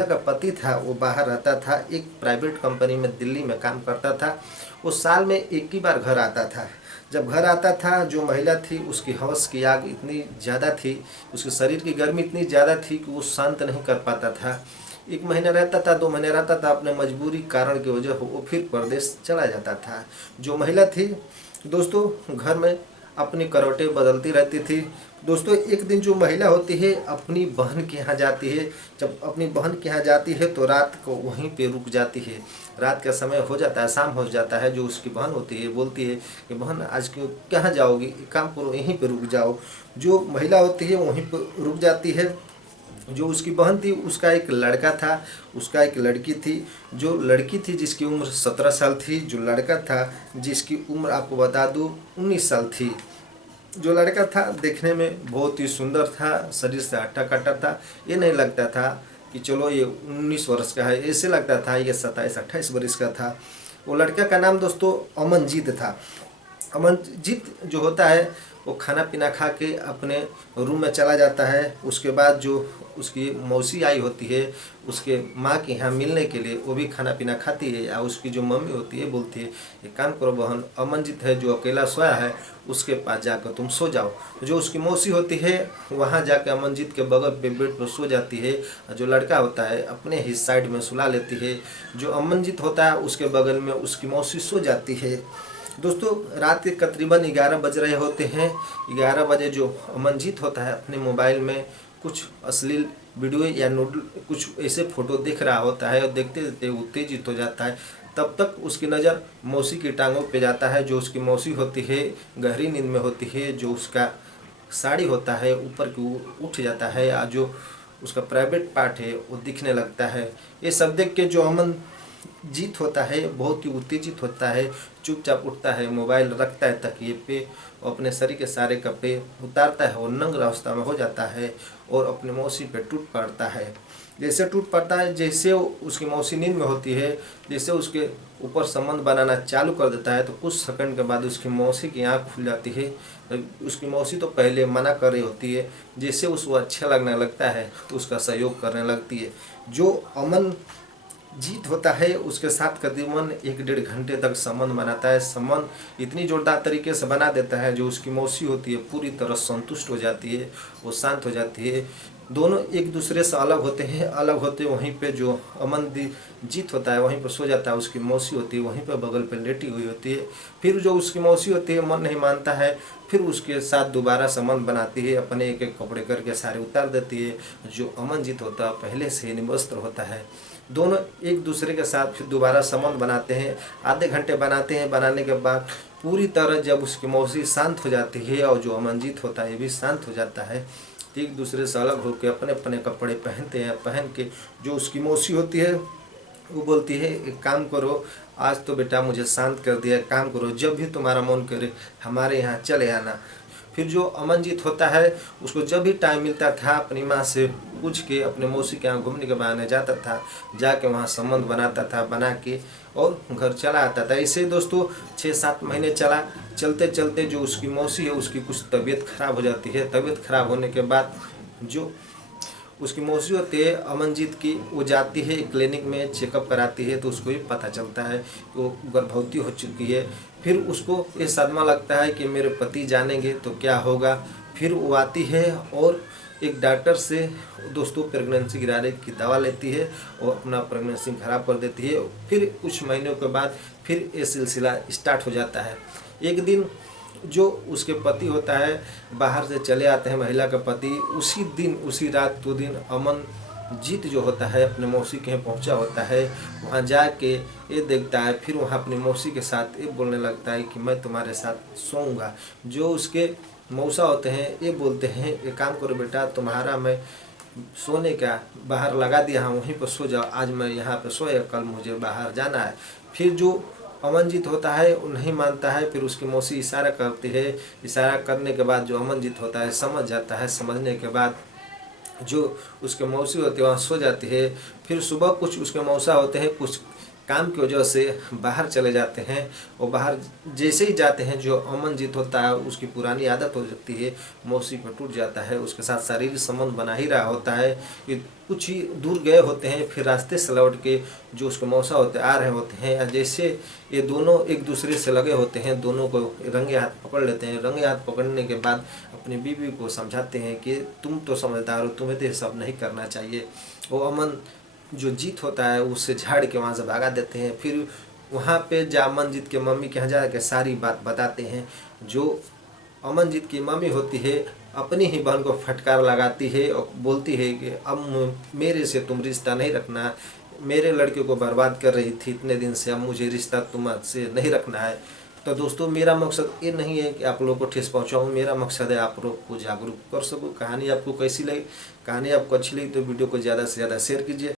महिला का पति था वो बाहर रहता था, एक प्राइवेट कंपनी में दिल्ली में काम करता था। वो साल में एक ही बार घर आता था। जब घर आता था, जो महिला थी उसकी हवस की आग इतनी ज़्यादा थी, उसके शरीर की गर्मी इतनी ज़्यादा थी कि वो शांत नहीं कर पाता था। 1 महीना रहता था, 2 महीने रहता था, अपने मजबूरी कारण की वजह वो फिर परदेश चला जाता था। जो महिला थी दोस्तों घर में अपनी करवटें बदलती रहती थी। दोस्तों एक दिन जो महिला होती है अपनी बहन के यहाँ जाती है। जब अपनी बहन के यहाँ जाती है तो रात को वहीं पे रुक जाती है। रात का समय हो जाता है, शाम हो जाता है। जो उसकी बहन होती है बोलती है कि बहन आज क्यों कहाँ जाओगी, एक काम करो यहीं पे रुक जाओ। जो महिला होती है वहीं पर रुक जाती है। जो उसकी बहन थी उसका एक लड़का था, उसका एक लड़की थी। जो लड़की थी जिसकी उम्र 17 साल थी, जो लड़का था जिसकी उम्र आपको बता दूं 19 साल थी। जो लड़का था देखने में बहुत ही सुंदर था, शरीर से हट्टा कट्टा था। ये नहीं लगता था कि चलो ये 19 वर्ष का है, ऐसे लगता था ये 27-28 वर्ष का था। वो लड़का का नाम दोस्तों अमनजीत था। अमनजीत जो होता है वो खाना पीना खा के अपने रूम में चला जाता है। उसके बाद जो उसकी मौसी आई होती है उसके माँ के यहाँ मिलने के लिए, वो भी खाना पीना खाती है। या उसकी जो मम्मी होती है बोलती है एक काम करो बहन, अमनजीत है जो अकेला सोया है उसके पास जाकर तुम सो जाओ। जो उसकी मौसी होती है वहाँ जाकर अमनजीत के बगल पे बेड पर सो जाती है। जो लड़का होता है अपने ही साइड में सुला लेती है। जो अमनजीत होता है उसके बगल में उसकी मौसी सो जाती है। दोस्तों रात के तकरीबन 11 बज रहे होते हैं। 11 बजे जो अमनजीत होता है अपने मोबाइल में कुछ अश्लील वीडियो या कुछ ऐसे फ़ोटो देख रहा होता है और देखते देखते उत्तेजित हो जाता है। तब तक उसकी नज़र मौसी की टांगों पे जाता है। जो उसकी मौसी होती है गहरी नींद में होती है। जो उसका साड़ी होता है ऊपर की उठ जाता है या जो उसका प्राइवेट पार्ट है वो दिखने लगता है। ये सब देख के जो अमन जीत होता है बहुत ही उत्तेजित होता है, चुपचाप उठता है, मोबाइल रखता है तकिए पे, अपने शरीर के सारे कपड़े उतारता है और नंग अवस्था में हो जाता है और अपने मौसी पे टूट पड़ता है। जैसे टूट पड़ता है, जैसे उसकी मौसी नींद में होती है, जैसे उसके ऊपर संबंध बनाना चालू कर देता है तो कुछ सेकंड के बाद उसकी मौसी की आँख खुल जाती है। उसकी मौसी तो पहले मना कर रही होती है, जैसे उसको अच्छा लगने लगता है तो उसका सहयोग करने लगती है। जो अमन जीत होता है उसके साथ करीबन 1-1.5 घंटे तक संबंध बनाता है। संबंध इतनी जोरदार तरीके से बना देता है जो उसकी मौसी होती है पूरी तरह संतुष्ट हो जाती है, वो शांत हो जाती है। दोनों एक दूसरे से अलग होते हैं। अलग होते वहीं पे जो जीत होता है वहीं पर सो जाता है। उसकी मौसी होती है वहीं पर बगल पर लेटी हुई होती है। फिर जो उसकी मौसी होती है मन नहीं मानता है, फिर उसके साथ दोबारा संबंध बनाती है, अपने एक एक कपड़े करके सारे उतार देती है। जो अमनजीत होता है पहले से ही निवस्त्र होता है। दोनों एक दूसरे के साथ फिर दोबारा संबंध बनाते हैं। आधे घंटे बनाते हैं। बनाने के बाद पूरी तरह जब उसकी मौसी शांत हो जाती है और जो अमनजीत होता है ये भी शांत हो जाता है, तो एक दूसरे से अलग होकर अपने अपने कपड़े पहनते हैं। पहन के जो उसकी मौसी होती है वो बोलती है एक काम करो, आज तो बेटा मुझे शांत कर दिया, काम करो जब भी तुम्हारा मन करे हमारे यहाँ चले आना। फिर जो अमनजीत होता है उसको जब भी टाइम मिलता था अपनी माँ से पूछ के अपने मौसी के यहाँ घूमने के बहाने जाता था, जाके वहाँ संबंध बनाता था, बना के और घर चला आता था। ऐसे दोस्तों 6-7 महीने चला। चलते चलते जो उसकी मौसी है उसकी कुछ तबीयत खराब हो जाती है। तबीयत खराब होने के बाद जो उसकी मौसी होती है अमनजीत की, वो जाती है क्लिनिक में चेकअप कराती है तो उसको ये पता चलता है कि वो गर्भवती हो चुकी है। फिर उसको ये सदमा लगता है कि मेरे पति जानेंगे तो क्या होगा। फिर वो आती है और एक डॉक्टर से दोस्तों प्रेगनेंसी गिराने की दवा लेती है और अपना प्रेगनेंसी खराब कर देती है। फिर कुछ महीनों के बाद फिर ये सिलसिला स्टार्ट हो जाता है। एक दिन जो उसके पति होता है बाहर से चले आते हैं, महिला का पति उसी दिन उसी रात 2 दिन अमनजीत जो होता है अपने मौसी के यहाँ पहुँचा होता है। वहाँ जाके ये देखता है, फिर वहाँ अपनी मौसी के साथ ये बोलने लगता है कि मैं तुम्हारे साथ सोऊंगा। जो उसके मौसा होते हैं ये बोलते हैं एक काम करो बेटा, तुम्हारा मैं सोने का बाहर लगा दिया हूँ, वहीं पर सो जाओ, आज मैं यहाँ पर सोया, कल मुझे बाहर जाना है। फिर जो अमनजीत होता है वो नहीं मानता है। फिर उसकी मौसी इशारा करती है। इशारा करने के बाद जो अमनजीत होता है समझ जाता है। समझने के बाद जो उसके मौसी होती है वहाँ सो जाती है। फिर सुबह कुछ उसके मौसा होते हैं कुछ काम की वजह से बाहर चले जाते हैं और बाहर जैसे ही जाते हैं जो अमनजीत होता है उसकी पुरानी आदत हो जाती है, मौसी पर टूट जाता है, उसके साथ शारीरिक संबंध बना ही रहा होता है। कि कुछ ही दूर गए होते हैं, फिर रास्ते से लौट के जो उसके मौसा होते आ रहे होते हैं, या जैसे ये दोनों एक दूसरे से लगे होते हैं, दोनों को रंगे हाथ पकड़ लेते हैं। रंगे हाथ पकड़ने के बाद अपनी बीवी को समझाते हैं कि तुम तो समझदार हो, तुम्हें तो ये सब नहीं करना चाहिए। वो अमन जो जीत होता है उससे झाड़ के वहाँ से भगा देते हैं। फिर वहाँ पे अमनजीत के मम्मी के यहाँ जा के सारी बात बताते हैं। जो अमनजीत की मम्मी होती है अपनी ही बहन को फटकार लगाती है और बोलती है कि अब मेरे से तुम रिश्ता नहीं रखना, मेरे लड़के को बर्बाद कर रही थी इतने दिन से, अब मुझे रिश्ता तुमसे नहीं रखना है। तो दोस्तों मेरा मकसद ये नहीं है कि आप लोगों को ठेस पहुंचाऊं, मेरा मकसद है आप लोग को जागरूक कर सकूं। कहानी आपको कैसी लगी? कहानी आपको अच्छी लगी तो वीडियो को ज़्यादा से ज़्यादा शेयर कीजिए।